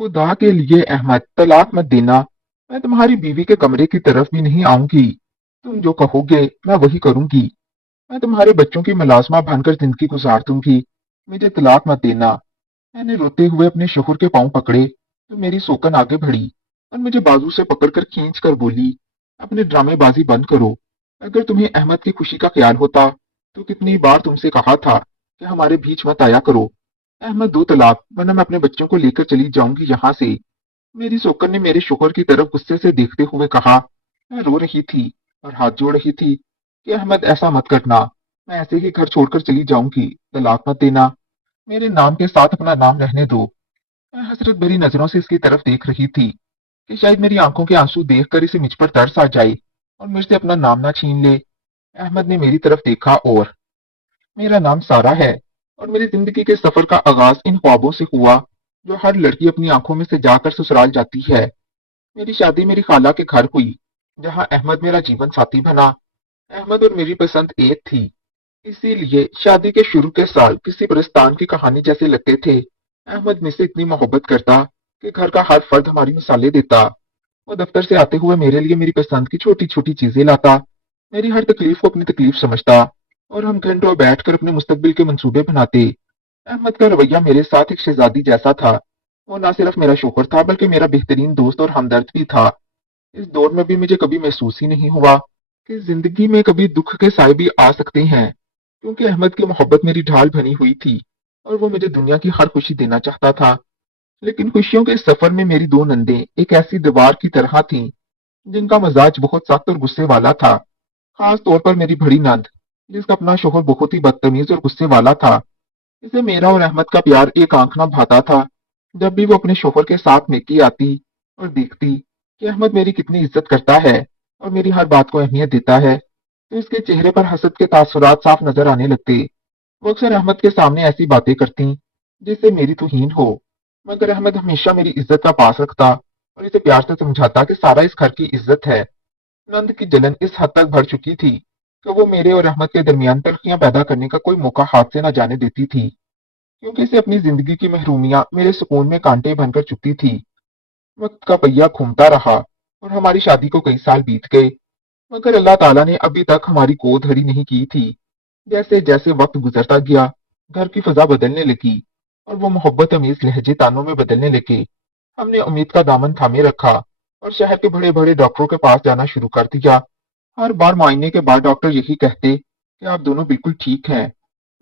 खुदा के लिए अहमद, तलाक मत देना। मैं तुम्हारी बीवी के कमरे की तरफ भी नहीं आऊंगी। तुम जो कहोगे मैं वही करूंगी। मैं तुम्हारे बच्चों की मुलाजमा बनकर जिंदगी गुजार दूंगी। मुझे तलाक मत देना। मैंने रोते हुए अपने शोहर के पांव पकड़े तो मेरी सोकन आगे बढ़ी और मुझे बाजू से पकड़कर खींच कर बोली, अपने ड्रामेबाजी बंद करो। अगर तुम्हें अहमद की खुशी का ख्याल होता तो कितनी बार तुमसे कहा था कि हमारे बीच मत आया करो। अहमद, दो तलाक, वरना मैं अपने बच्चों को लेकर चली जाऊंगी यहाँ से। मेरी सोकन ने मेरे शोहर की तरफ गुस्से से देखते हुए कहा। मैं रो रही थी और हाथ जोड़ रही थी कि अहमद, ऐसा मत करना। मैं ऐसे ही घर छोड़कर चली जाऊंगी। तलाक मत देना। मेरे नाम के साथ अपना नाम रहने दो। मैं हसरत भरी नजरों से इसकी तरफ देख रही थी कि शायद मेरी आंखों के आंसू देखकर इसे मुझ पर तरस आ जाए और मुझसे अपना नाम ना छीन ले। अहमद ने मेरी तरफ देखा और, मेरा नाम सारा है और मेरी जिंदगी के सफर का आगाज इन ख्वाबों से हुआ जो हर लड़की अपनी आंखों में से जाकर ससुराल जाती है। मेरी शादी मेरी खाला के घर हुई, जहां अहमद मेरा जीवन साथी बना। अहमद और मेरी पसंद एक थी, इसीलिए शादी के शुरू के साल किसी ब्रिस्तान की कहानी जैसे लगते थे। अहमद मुझसे इतनी मोहब्बत करता कि घर का हर फर्द हमारी मिसालें देता। वो दफ्तर से आते हुए मेरे लिए मेरी पसंद की छोटी छोटी चीजें लाता, मेरी हर तकलीफ को अपनी तकलीफ समझता और हम घंटों बैठकर अपने मुस्तकबिल के मंसूबे बनाते। अहमद का रवैया मेरे साथ एक शहजादी जैसा था। वो न सिर्फ मेरा शोहर था बल्कि मेरा बेहतरीन दोस्त और हमदर्द भी था। इस दौर में भी मुझे कभी महसूस ही नहीं हुआ कि जिंदगी में कभी दुख के साए भी आ सकते हैं, क्योंकि अहमद की मोहब्बत मेरी ढाल बनी हुई थी और वो मुझे दुनिया की हर खुशी देना चाहता था। लेकिन खुशियों के इस सफर में मेरी दो नंदें एक ऐसी दीवार की तरह थीं, जिनका मिजाज बहुत सख्त और गुस्से वाला था। खास तौर पर मेरी बड़ी नंद, जिसका अपना शोहर बहुत ही बदतमीज और गुस्से वाला था। इसे मेरा और अहमद का प्यार एक आंख ना भाता था। जब भी वो अपने शोहर के साथ मेकी आती और देखती कि अहमद मेरी कितनी इज्जत करता है और मेरी हर बात को अहमियत देता है, तो इसके चेहरे पर हसद के तासुरात साफ नजर आने लगते। वो अक्सर अहमद के सामने ऐसी बातें करती जिससे मेरी तौहीन हो, मगर अहमद हमेशा मेरी इज्जत का पास रखता और इसे प्यार से समझाता कि सारा इस घर की इज्जत है। नंद की जलन इस हद तक बढ़ चुकी थी कि वो मेरे और अहमद के दरमियान तलखियां पैदा करने का कोई मौका हाथ से न जाने देती थी, क्योंकि इसे अपनी जिंदगी की महरूमियां मेरे सुकून में कांटे बनकर चुपती थी। वक्त का पहिया घूमता रहा और हमारी शादी को कई साल बीत गए, मगर अल्लाह ताला ने अभी तक हमारी गोद हरी नहीं की थी। जैसे जैसे वक्त गुजरता गया, घर की फजा बदलने लगी और वो मोहब्बत अमीज लहजे तानों में बदलने लगे। हमने उम्मीद का दामन थामे रखा और शहर के बड़े बड़े डॉक्टरों के पास जाना शुरू कर दिया। हर बार मुआयने के बाद डॉक्टर यही कहते कि आप दोनों बिल्कुल ठीक हैं,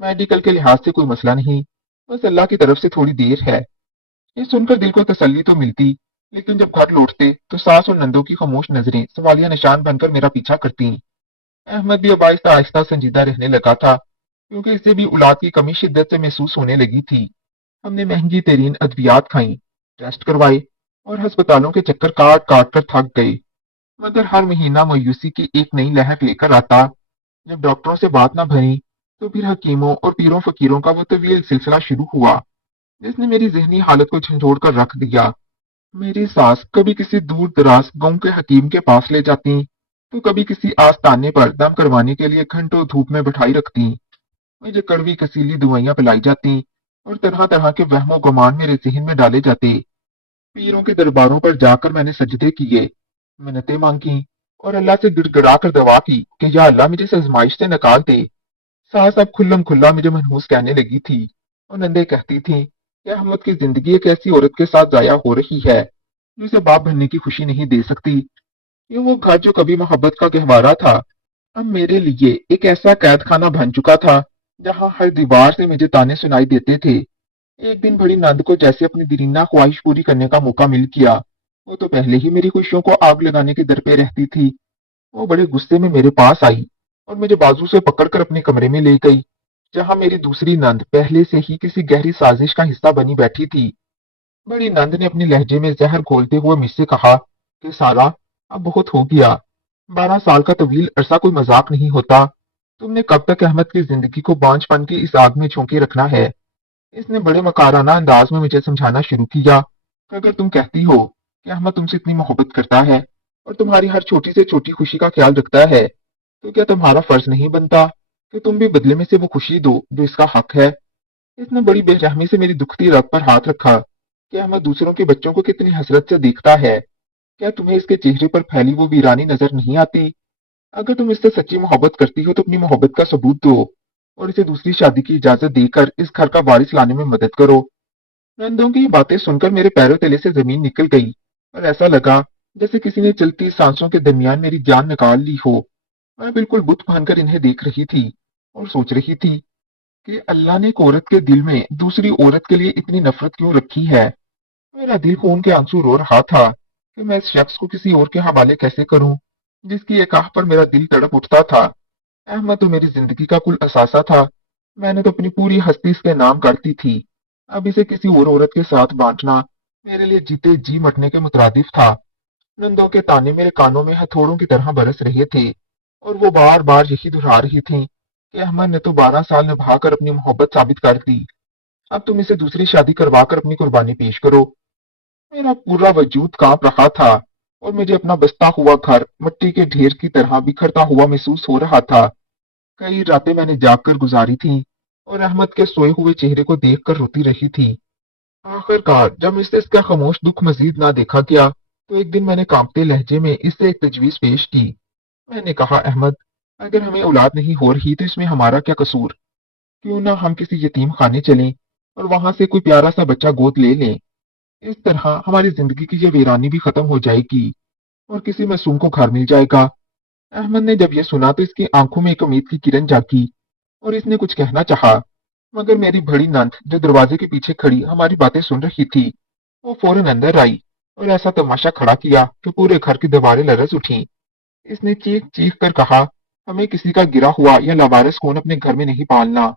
मेडिकल के लिहाज से कोई मसला नहीं, बस अल्लाह की तरफ से थोड़ी देर है। ये सुनकर दिल को तसल्ली तो मिलती, लेकिन जब घर लौटते तो सास और नंदों की खामोश नजरें सवालिया निशान बनकर मेरा पीछा करती। अहमद भी अब आहिस्ता आहिस्ता संजीदा रहने लगा था, क्योंकि इसे भी औलाद की कमी शिद्दत से महसूस होने लगी थी। हमने महंगी तरीन अद्वियात खाई, टेस्ट करवाए और अस्पतालों के चक्कर काट काट कर थक गए, मगर हर महीना मायूसी की एक नई लहर लेकर आता। जब डॉक्टरों से बात ना भरी तो फिर हकीमों और पीरों फकीरों का वो तवील सिलसिला शुरू हुआ, जिसने मेरी जहनी हालत को झंझोड़ कर रख दिया। मेरी सास कभी किसी दूर दराज गांव के हकीम के पास ले जाती, तो कभी किसी आस्ताने पर दम करवाने के लिए घंटों धूप में बैठाई रखती। मुझे कड़वी कसीली दवाइयां पिलाई जाती और तरह तरह के वहमो गुमान मेरे जहन में डाले जाते। पीरों के दरबारों पर जाकर मैंने सजदे किए, मिन्नतें मांगी और अल्लाह से गिड़गिड़ा कर दुआ की कि या अल्लाह मुझे इस आजमाइश से निकाल दे। सास अब खुल्लम खुल्ला मुझे मनहूस कहने लगी थी और नंदे कहती थी कि अहमद की जिंदगी एक ऐसी औरत के साथ जाया हो रही है जो उसे बाप बनने की खुशी नहीं दे सकती। ये वो घर जो कभी मोहब्बत का गहवारा था, अब मेरे लिए एक ऐसा कैद खाना बन चुका था, जहां हर दीवार से मुझे ताने सुनाई देते थे। एक दिन बड़ी नंद को जैसे अपनी दिरीना ख्वाहिश पूरी करने का मौका मिल गया। वो तो पहले ही मेरी खुशियों को आग लगाने की दर पे रहती थी। वो बड़े गुस्से में मेरे पास आई और मुझे बाजू से पकड़कर अपने कमरे में ले गई, जहां मेरी दूसरी नंद पहले से ही किसी गहरी साजिश का हिस्सा बनी बैठी थी। बड़ी नंद ने अपने लहजे में जहर घोलते हुए मुझसे कहा कि सारा, अब बहुत हो गया। 12 साल का तवील अरसा कोई मजाक नहीं होता। तुमने कब तक अहमद की जिंदगी को बांझपन की इस आग में झोंके रखना है। इसने बड़े मकाराना अंदाज में मुझे समझाना शुरू किया कि अगर तुम कहती हो कि अहमद तुमसे इतनी मोहब्बत करता है और तुम्हारी हर छोटी से छोटी खुशी का ख्याल रखता है, तो क्या तुम्हारा फर्ज नहीं बनता कि तुम भी बदले में से वो खुशी दो जो इसका हक है। इसने बड़ी बेरहमी से मेरी दुखती रग पर हाथ रखा کہ احمد دوسروں کے بچوں کو کتنی حسرت سے دیکھتا ہے۔ کیا تمہیں اس کے چہرے پر پھیلی وہ ویرانی نظر نہیں آتی؟ اگر تم اس سے سچی محبت کرتی ہو تو اپنی محبت کا ثبوت دو اور اسے دوسری شادی کی اجازت دے کر اس گھر کا وارث لانے میں مدد کرو۔ نندوں کی یہ باتیں سن کر میرے پیروں تلے سے زمین نکل گئی اور ایسا لگا جیسے کسی نے چلتی سانسوں کے درمیان میری جان نکال لی ہو۔ میں بالکل بت بن کر انہیں دیکھ رہی تھی اور سوچ رہی تھی کہ اللہ نے ایک عورت کے دل میں دوسری عورت کے لیے اتنی نفرت کیوں رکھی ہے۔ میرا دل خون کے آنسو رو رہا تھا کہ میں اس شخص کو کسی اور کے حوالے کیسے کروں جس کی ایک آہ پر میرا دل تڑپ اٹھتا تھا۔ احمد تو میری زندگی کا کل اثاثہ تھا۔ میں نے تو اپنی پوری ہستی اس کے نام کرتی تھی۔ اب اسے کسی اور عورت کے ساتھ بانٹنا میرے لیے جیتے جی مرنے کے مترادف تھا۔ نندوں کے تانے میرے کانوں میں ہتھوڑوں کی طرح برس رہے تھے اور وہ بار بار یہی دہرا رہی تھیں کہ احمد نے تو 12 سال نبھا کر اپنی محبت ثابت کر دی، اب تم اسے دوسری شادی کروا کر اپنی قربانی پیش کرو۔ میرا پورا وجود کانپ رہا تھا اور مجھے اپنا بستا ہوا گھر مٹی کے ڈھیر کی طرح بکھرتا ہوا محسوس ہو رہا تھا۔ کئی راتیں میں نے جاگ کر گزاری تھیں اور احمد کے سوئے ہوئے چہرے کو دیکھ کر روتی رہی تھی۔ آخر کار جب اس کا خاموش دکھ مزید نہ دیکھا گیا تو ایک دن میں نے کانپتے لہجے میں اس سے ایک تجویز پیش کی۔ میں نے کہا، احمد، اگر ہمیں اولاد نہیں ہو رہی تو اس میں ہمارا کیا قصور؟ کیوں نہ ہم کسی یتیم خانے چلیں اور وہاں سے کوئی پیارا سا بچہ گود لے لیں؟ اس طرح ہماری زندگی کی یہ ویرانی بھی ختم ہو جائے گی اور کسی معصوم کو گھر مل جائے گا۔ احمد نے جب یہ سنا تو اس کی آنکھوں میں ایک امید کی کرن جاگی اور اس نے کچھ کہنا چاہا، مگر میری بڑی نند جو دروازے کے پیچھے کھڑی ہماری باتیں سن رہی تھی وہ فوراً اندر آئی اور ایسا تماشا کھڑا کیا کہ پورے گھر کی دیواریں لرز اٹھیں۔ اس نے چیخ چیخ کر کہا، ہمیں کسی کا گرا ہوا یا لاوارث خون اپنے گھر میں نہیں پالنا۔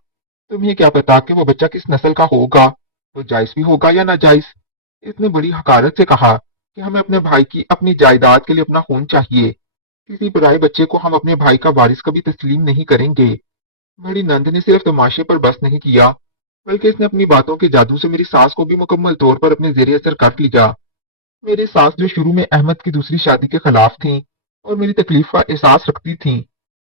تمہیں کیا پتا کہ وہ بچہ کس نسل کا ہوگا، وہ جائز بھی ہوگا یا ناجائز۔ اس نے بڑی حقارت سے کہا کہ ہمیں اپنے بھائی کی اپنی جائیداد کے لیے اپنا خون چاہیے، کسی پرائے بچے کو ہم اپنے بھائی کا وارث کبھی تسلیم نہیں کریں گے۔ بڑی نند نے صرف تماشے پر بس نہیں کیا بلکہ اس نے اپنی باتوں کے جادو سے میری ساس کو بھی مکمل طور پر اپنے زیر اثر کر لیا۔ میری ساس جو شروع میں احمد کی دوسری شادی کے خلاف تھیں اور میری تکلیف کا احساس رکھتی تھیں،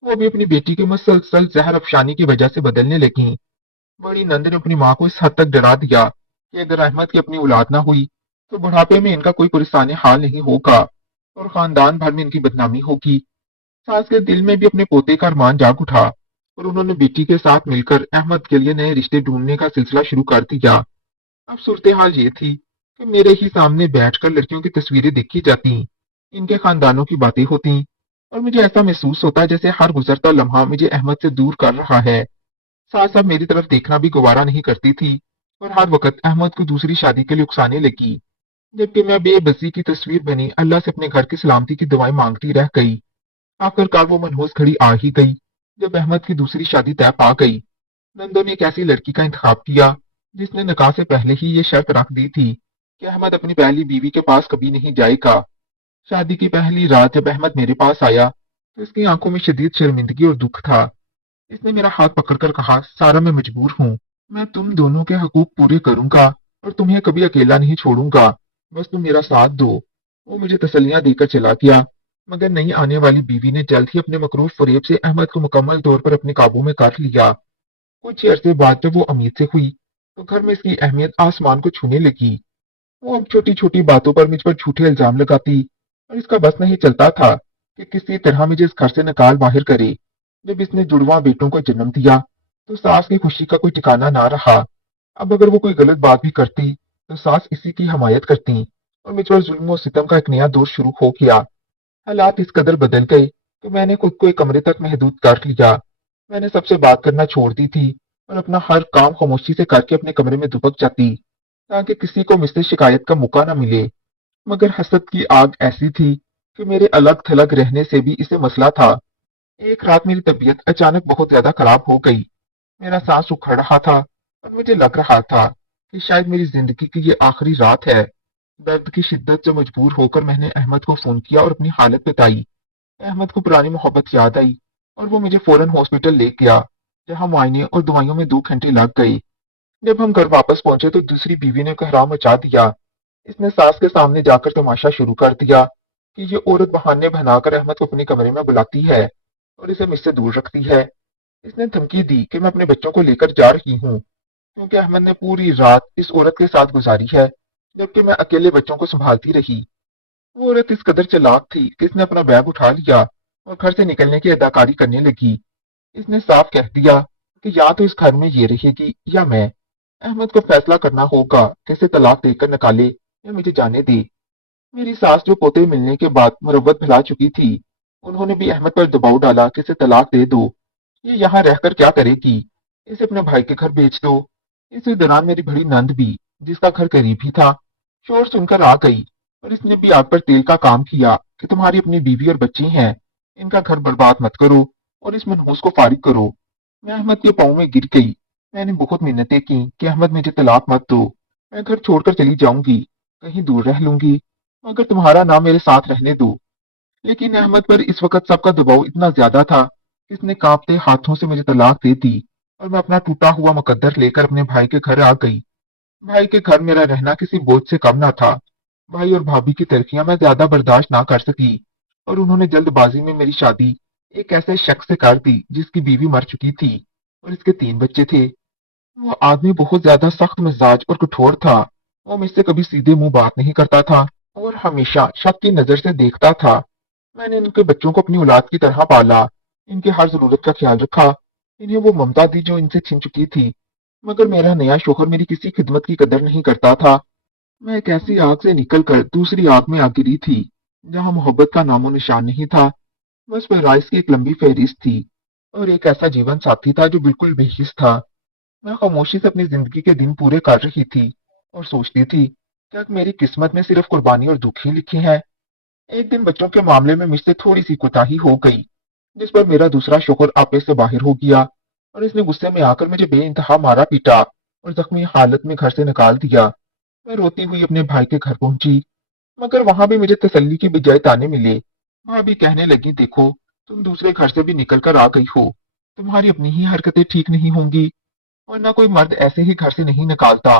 وہ بھی اپنی بیٹی کے مسلسل زہر افشانی کی وجہ سے بدلنے لگیں۔ بڑی نند نے اپنی ماں کو اس حد تک ڈرا دیا کہ اگر احمد کی اپنی اولاد نہ ہوئی تو بڑھاپے میں ان کا کوئی پرسان حال نہیں ہوگا اور خاندان بھر میں ان کی بدنامی ہوگی۔ ساس کے دل میں بھی اپنے پوتے کا ارمان جاگ اٹھا اور انہوں نے بیٹی کے ساتھ مل کر احمد کے لیے نئے رشتے ڈھونڈنے کا سلسلہ شروع کر دیا۔ اب صورتحال یہ تھی کہ میرے ہی سامنے بیٹھ کر لڑکیوں کی تصویریں دیکھی جاتی، ان کے خاندانوں کی باتیں ہوتی اور مجھے ایسا محسوس ہوتا جیسے ہر گزرتا لمحہ مجھے احمد سے دور کر رہا ہے۔ ساس اب میری طرف دیکھنا بھی گوارا نہیں کرتی تھی اور ہر وقت احمد کو دوسری شادی کے لیے اکسانے لگی، جبکہ میں بے بسی کی تصویر بنی اللہ سے اپنے گھر کی سلامتی کی دعائیں مانگتی رہ گئی۔ آخر کار وہ منحوس گھڑی آ ہی گئی جب احمد کی دوسری شادی طے پا گئی۔ نندوں نے ایک ایسی لڑکی کا انتخاب کیا جس نے نکاح سے پہلے ہی یہ شرط رکھ دی تھی کہ احمد اپنی پہلی بیوی کے پاس کبھی نہیں جائے گا۔ شادی کی پہلی رات جب احمد میرے پاس آیا تو اس کی آنکھوں میں شدید شرمندگی اور دکھ تھا۔ اس نے میرا ہاتھ پکڑ کر کہا، سارا، میں مجبور ہوں، میں تم دونوں کے حقوق پورے کروں گا اور تمہیں کبھی اکیلا نہیں چھوڑوں گا، بس تم میرا ساتھ دو۔ وہ مجھے تسلیاں دے کر چلا گیا، مگر نئی آنے والی بیوی نے جلد ہی اپنے مکروف فریب سے احمد کو مکمل طور پر اپنے قابو میں کر لیا۔ کچھ عرصے بعد جب وہ امید سے ہوئی تو گھر میں اس کی اہمیت آسمان کو چھونے لگی۔ وہ اب چھوٹی چھوٹی باتوں پر مجھ پر جھوٹے الزام لگاتی اور اس کا بس نہیں چلتا تھا کہ کسی طرح مجھے اس گھر سے نکال باہر کرے۔ جب اس نے جڑواں بیٹوں کو جنم دیا تو ساس کی خوشی کا کوئی ٹھکانہ نہ رہا۔ اب اگر وہ کوئی غلط بات بھی کرتی تو ساس اسی کی حمایت کرتی اور مجھ پر ظلم و ستم کا ایک نیا دور شروع ہو گیا۔ حالات اس قدر بدل گئے کہ میں نے خود کو ایک کمرے تک محدود کر لیا۔ میں نے سب سے بات کرنا چھوڑ دی تھی اور اپنا ہر کام خاموشی سے کر کے اپنے کمرے میں دبک جاتی تاکہ کسی کو مجھ سے شکایت کا موقع نہ ملے۔ مگر حسد کی آگ ایسی تھی کہ میرے الگ تھلگ رہنے سے بھی اسے مسئلہ تھا۔ ایک رات میری طبیعت اچانک بہت زیادہ خراب ہو گئی۔ میرا سانس اکھڑ رہا تھا اور مجھے لگ رہا تھا کہ شاید میری زندگی کی یہ آخری رات ہے۔ درد کی شدت سے مجبور ہو کر میں نے احمد کو فون کیا اور اپنی حالت بتائی۔ احمد کو پرانی محبت یاد آئی اور وہ مجھے فوراً ہاسپٹل لے گیا، جہاں معائنے اور دوائیوں میں 2 گھنٹے لگ گئے۔ جب ہم گھر واپس پہنچے تو دوسری بیوی نے کوہرام مچا دیا۔ اس نے ساس کے سامنے جا کر تماشا شروع کر دیا کہ یہ عورت بہانے بنا کر احمد کو اپنے کمرے میں بلاتی ہے اور اسے مجھ سے دور رکھتی ہے۔ اس نے دھمکی دی کہ میں اپنے بچوں کو لے کر جا رہی ہوں کیونکہ احمد نے پوری رات اس عورت کے ساتھ گزاری ہے जबकि मैं अकेले बच्चों को संभालती रही। वो औरत इस कदर चालाक थी कि इसने अपना बैग उठा लिया और घर से निकलने की अदाकारी करने लगी। इसने साफ कह दिया कि या तो इस घर में ये रहेगी या मैं। अहमद को फैसला करना होगा कि इसे तलाक देकर निकाले या मुझे जाने दे। मेरी सास जो पोते मिलने के बाद मुरव्वत भुला चुकी थी, उन्होंने भी अहमद पर दबाव डाला कि इसे तलाक दे दो। ये यहाँ रहकर क्या करेगी, इसे अपने भाई के घर भेज दो। इसी दौरान मेरी बड़ी नंद भी, जिसका घर करीब ही था, शोर सुनकर आ गई और इसने भी आग पर तेल का काम किया कि तुम्हारी अपनी बीवी और बच्चे हैं, इनका घर बर्बाद मत करो और इस मनहूस को फारिग करो। मैं अहमद के पाँव में गिर गई। मैंने बहुत मिन्नतें की कि अहमद मुझे तलाक मत दो, मैं घर छोड़कर चली जाऊंगी, कहीं दूर रह लूंगी, मगर तुम्हारा नाम मेरे साथ रहने दो। लेकिन अहमद पर इस वक्त सबका दबाव इतना ज्यादा था कि इसने कांपते हाथों से मुझे तलाक दे दी और मैं अपना टूटा हुआ मुकद्दर लेकर अपने भाई के घर आ गई। भाई के घर मेरा रहना किसी बोझ से कम ना था। भाई और भाभी की तलखियां मैं ज्यादा बर्दाश्त ना कर सकी और उन्होंने जल्दबाजी में मेरी शादी एक ऐसे शख्स से कर दी जिसकी बीवी मर चुकी थी और इसके 3 बच्चे थे। वो आदमी बहुत ज्यादा सख्त मिजाज और कठोर था। वो मुझसे कभी सीधे मुंह बात नहीं करता था और हमेशा शक की नजर से देखता था। मैंने इनके बच्चों को अपनी औलाद की तरह पाला, इनकी हर जरूरत का ख्याल रखा, इन्हें वो ममता दी जो इनसे छिन चुकी थी। मगर मेरा नया शोहर मेरी किसी खिदमत की कदर नहीं करता था। मैं एक ऐसी आग से निकलकर दूसरी आग में आ गिरी थी, जहां मोहब्बत का नामो निशान नहीं था। बस पैराइज की एक लंबी फहरिस्त थी और एक ऐसा जीवन साथी था जो बिल्कुल बेहिस था। मैं खामोशी से अपनी जिंदगी के दिन पूरे कर रही थी और सोचती थी, क्या मेरी किस्मत में सिर्फ कुर्बानी और दुख ही लिखे हैं। एक दिन बच्चों के मामले में मुझसे थोड़ी सी कोताही हो गई, जिस पर मेरा दूसरा शौहर आपे से बाहर हो गया और इसने गुस्से में आकर मुझे बेइंतहा मारा पीटा और जख्मी हालत में घर से निकाल दिया। मैं रोती हुई अपने भाई के घर पहुंची, मगर वहां भी मुझे तसल्ली की बजाय ताने मिले। भाभी कहने लगी, देखो तुम दूसरे घर से भी निकल कर आ गई हो, तुम्हारी अपनी ही हरकतें ठीक नहीं होंगी, वरना कोई मर्द ऐसे ही घर से नहीं निकालता।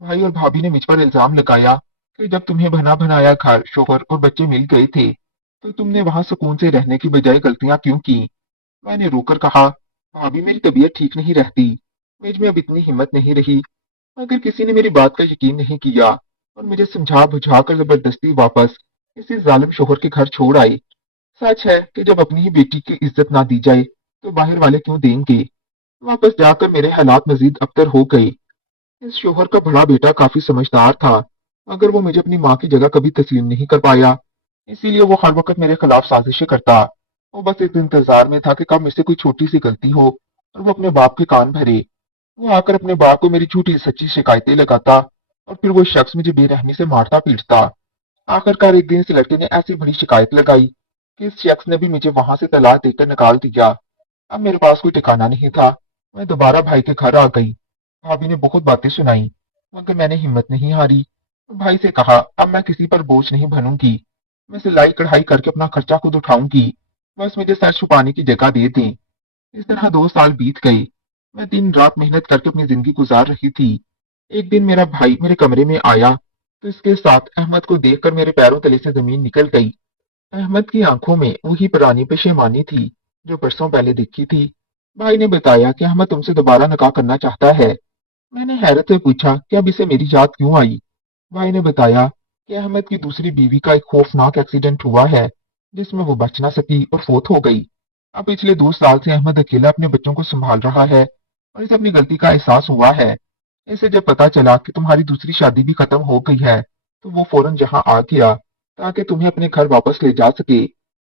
भाई और भाभी ने मुझ पर इल्जाम लगाया कि जब तुम्हें बना बनाया घर, शोहर और बच्चे मिल गए थे, तो तुमने वहां सुकून से रहने की बजाय गलतियां क्यों की। मैंने रोकर कहा, भाभी मेरी तबीयत ठीक नहीं रहती, मुझ में अब इतनी हिम्मत नहीं रही। मगर किसी ने मेरी बात का यकीन नहीं किया और मुझे समझा बुझा कर जबरदस्ती वापस इसी जालिम शोहर के घर छोड़ आए। सच है कि जब अपनी ही बेटी की इज्जत ना दी जाए तो बाहर वाले क्यों देंगे। वापस जाकर मेरे हालात मजीद अबतर हो गए। इस शोहर का बड़ा बेटा काफी समझदार था, मगर वो मुझे अपनी माँ की जगह कभी तस्लीम नहीं कर पाया। इसीलिए वो हर वक्त मेरे खिलाफ साजिशें करता। वो बस इस इंतजार में था कि कब मुझसे कोई छोटी सी गलती हो और वो अपने बाप के कान भरे। वो आकर अपने बाप को मेरी झूठी सच्ची शिकायतें लगाता और फिर वो शख्स मुझे बेरहमी से मारता पीटता। आखिरकार एक दिन इस लड़के ने ऐसी बड़ी शिकायत लगाई कि इस शख्स ने भी मुझे वहां से तलाक देकर निकाल दिया। अब मेरे पास कोई ठिकाना नहीं था। मैं दोबारा भाई के घर आ गई। भाभी ने बहुत बातें सुनाई, मगर मैंने हिम्मत नहीं हारी। भाई से कहा, अब मैं किसी पर बोझ नहीं बनूंगी, मैं सिलाई कढ़ाई करके अपना खर्चा खुद उठाऊंगी, बस मुझे सर छुपाने की जगह दे दें। इस तरह 2 साल बीत गए। मैं दिन रात मेहनत करके अपनी जिंदगी गुजार रही थी। एक दिन मेरा भाई मेरे कमरे में आया तो इसके साथ अहमद को देखकर मेरे पैरों तले से जमीन निकल गई। अहमद की आंखों में वही पुरानी पेशेमानी थी जो बरसों पहले दिखी थी। भाई ने बताया कि अहमद तुमसे दोबारा निकाह करना चाहता है। मैंने हैरत से पूछा कि अब इसे मेरी याद क्यों आई। भाई ने बताया कि अहमद की दूसरी बीवी का एक खौफनाक एक्सीडेंट हुआ है, जिसमें वो बच ना सकी और फोत हो गई। अब पिछले 2 साल से अहमद अकेला अपने बच्चों को संभाल रहा है और इसे अपनी गलती का एहसास हुआ है। इसे जब पता चला कि तुम्हारी दूसरी शादी भी खत्म हो गई है, तो वो फौरन यहाँ आ गया ताकि तुम्हें अपने घर वापस ले जा सके।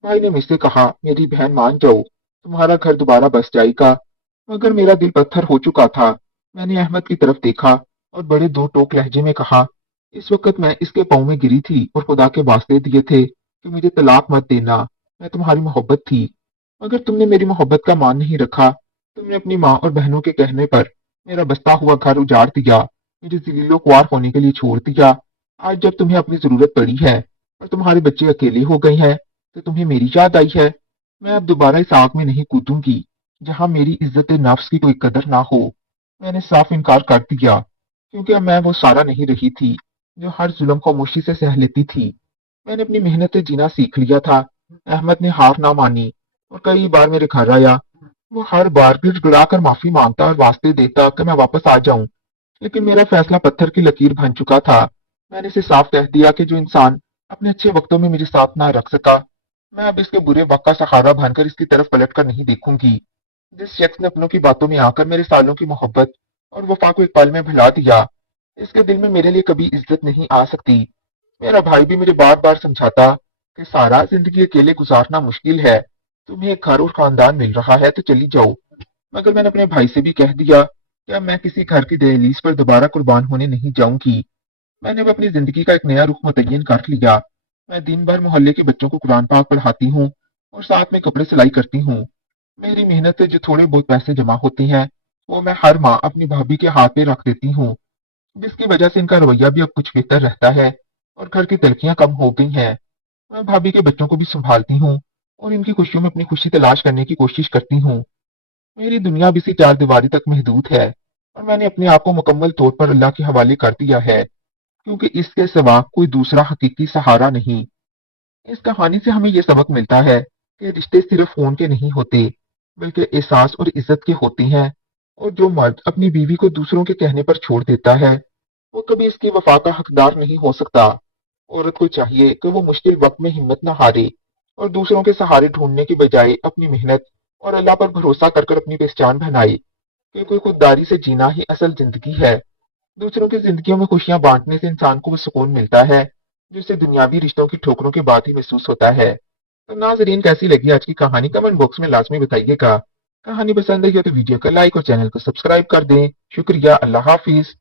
भाई ने मुझसे कहा, मेरी बहन मान जाओ, तुम्हारा घर दोबारा बस जाएगा। मगर मेरा दिल पत्थर हो चुका था। मैंने अहमद की तरफ देखा और बड़े दो टोक लहजे में कहा, इस वक्त मैं इसके पाँव में गिरी थी और खुदा के वास्ते दिए थे कि मुझे तलाक मत देना, मैं तुम्हारी मोहब्बत थी। मगर तुमने मेरी मोहब्बत का मान नहीं रखा। तुमने अपनी माँ और बहनों के कहने पर मेरा बसता हुआ घर उजाड़ दिया, मुझे जलीलो ख्वार होने के लिए छोड़ दिया। आज जब तुम्हें अपनी जरूरत पड़ी है और तुम्हारे बच्चे अकेले हो गए हैं, तो तुम्हें मेरी याद आई है। मैं अब दोबारा इस आग में नहीं कूदूंगी जहां मेरी इज्जत नफ्स की कोई कदर ना हो। मैंने साफ इनकार कर दिया, क्योंकि अब मैं वो सारा नहीं रही थी जो हर जुल्म खामोशी से सह लेती थी। मैंने अपनी मेहनत से जीना सीख लिया था। अहमद ने हार ना मानी और कई बार मेरे घर आया। वो हर बार गिड़गिड़ा कर माफी मांगता और वास्ते देता कि मैं वापस आ जाऊं, लेकिन मेरा फैसला पत्थर की लकीर बन चुका था। मैंने इसे साफ कह दिया कि जो इंसान अपने अच्छे वक्तों में मेरे साथ ना रख सका, मैं अब इसके बुरे वक्त का सहारा बनकर इसकी तरफ पलट कर नहीं देखूंगी। जिस शख्स ने अपनों की बातों में आकर मेरे सालों की मोहब्बत और वफा को एक पल में भुला दिया, इसके दिल में मेरे लिए कभी इज्जत नहीं आ सकती। मेरा भाई भी मुझे बार बार समझाता कि सारा जिंदगी अकेले गुजारना मुश्किल है, तुम्हें एक घर और खानदान मिल रहा है तो चली जाओ। मगर मैंने अपने भाई से भी कह दिया कि अब मैं किसी घर की दहलीज पर दोबारा कुर्बान होने नहीं जाऊंगी। मैंने अब अपनी जिंदगी का एक नया रुख मुतय्यन कर लिया। मैं दिन भर मोहल्ले के बच्चों को कुरान पाक पढ़ाती हूँ और साथ में कपड़े सिलाई करती हूँ। मेरी मेहनत से जो थोड़े बहुत पैसे जमा होते हैं, वो मैं हर माह अपनी भाभी के हाथ पे रख देती हूँ, जिसकी वजह से इनका रवैया भी अब कुछ बेहतर रहता है और घर की तलखियां कम हो गई हैं। मैं भाभी के बच्चों को भी संभालती हूँ और इनकी खुशियों में अपनी खुशी तलाश करने की कोशिश करती हूँ। मेरी दुनिया भी इसी चार दीवारी तक महदूद है और मैंने अपने आप को मुकम्मल तौर पर अल्लाह के हवाले कर दिया है, क्योंकि इसके सिवा कोई दूसरा हकीकी सहारा नहीं। इस कहानी से हमें यह सबक मिलता है कि रिश्ते सिर्फ खून के नहीं होते, बल्कि एहसास और इज्जत के होते हैं। और जो मर्द अपनी बीवी को दूसरों के कहने पर छोड़ देता है, वो कभी इसकी वफा का हकदार नहीं हो सकता। औरत को चाहिए कि वो मुश्किल वक्त में हिम्मत न हारे और दूसरों के सहारे ढूंढने की बजाय अपनी मेहनत और अल्लाह पर भरोसा कर कर अपनी पहचान बनाए, क्योंकि खुददारी से जीना ही असल जिंदगी है। दूसरों की जिंदगियों में खुशियां बांटने से इंसान को वो सुकून मिलता है जो इसे दुनियावी रिश्तों की ठोकरों के बाद ही महसूस होता है। तो नाजरीन, कैसी लगी आज की कहानी कमेंट बॉक्स में लाजमी बताइएगा। कहानी पसंद आई हो तो वीडियो को लाइक और चैनल को सब्सक्राइब कर दें। शुक्रिया। अल्लाह हाफिज।